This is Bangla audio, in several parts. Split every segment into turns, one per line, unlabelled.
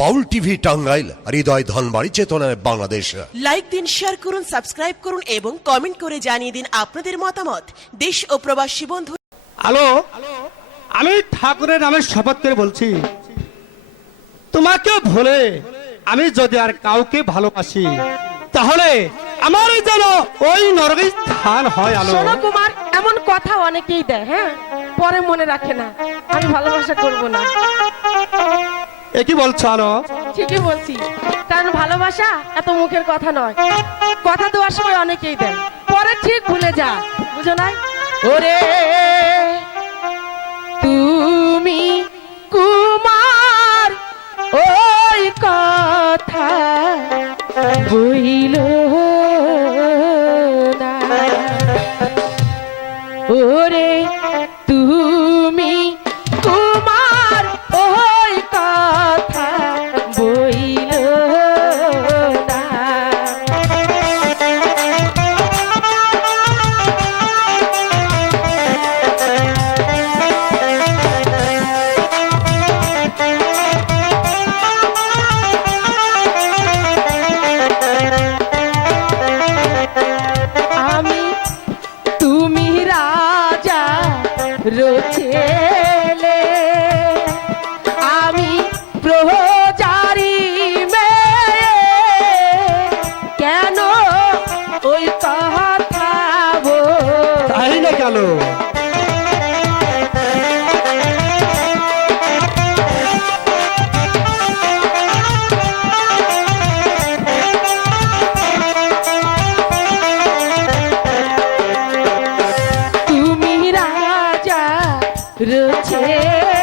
বাউল টিভি টাঙ্গাইল হৃদয় ধনবাড়ি চেতনায় বাংলাদেশ।
লাইক দিন শেয়ার করুন সাবস্ক্রাইব করুন এবং কমেন্ট করে জানিয়ে দিন আপনাদের মতামত। দেশ ও প্রবাসী বন্ধু
হ্যালো? আমি ঠাকুরের নামে শপথ করে বলছি। তোমাকে ভুলে আমি যদি আর কাউকে ভালোবাসি তাহলে আমার যেন ওই নরকে স্থান হয় আলো।
শোনো কুমার এমন কথা অনেকেই দেয় হ্যাঁ? পরে মনে রাখে না। আমি ভালোবাসা করব না।
এ কি বলছো আলো?
ঠিকই বলছি। কারণ ভালোবাসা এত মুখের কথা নয়। কথা দেওয়ার সময় অনেকেই দেয়। পরে ঠিক ভুলে যা বুঝো নাই? ওরে তুমি কুমার ওই কথা বইল না। ওরে তুমি রোছেলে আমি প্রজারি মেয়ে। কেন ওই কথা
তাই না কেন?
রোছেলে আমি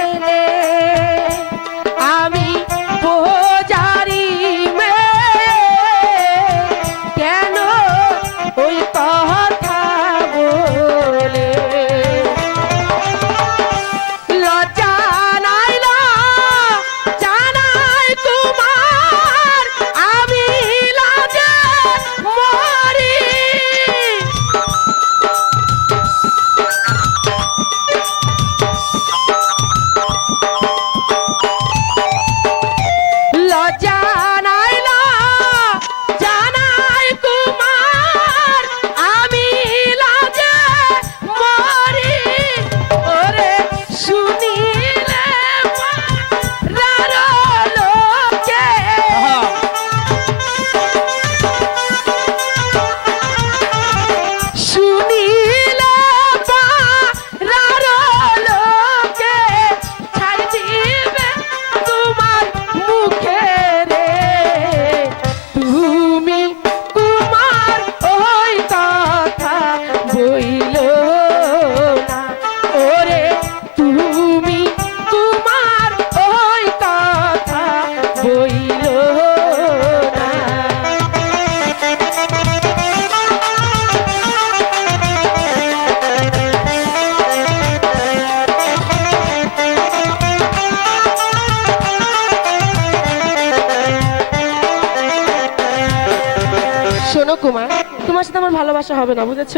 শোনো কুমার তোমার সাথে আমার ভালোবাসা হবে না বুঝেছ?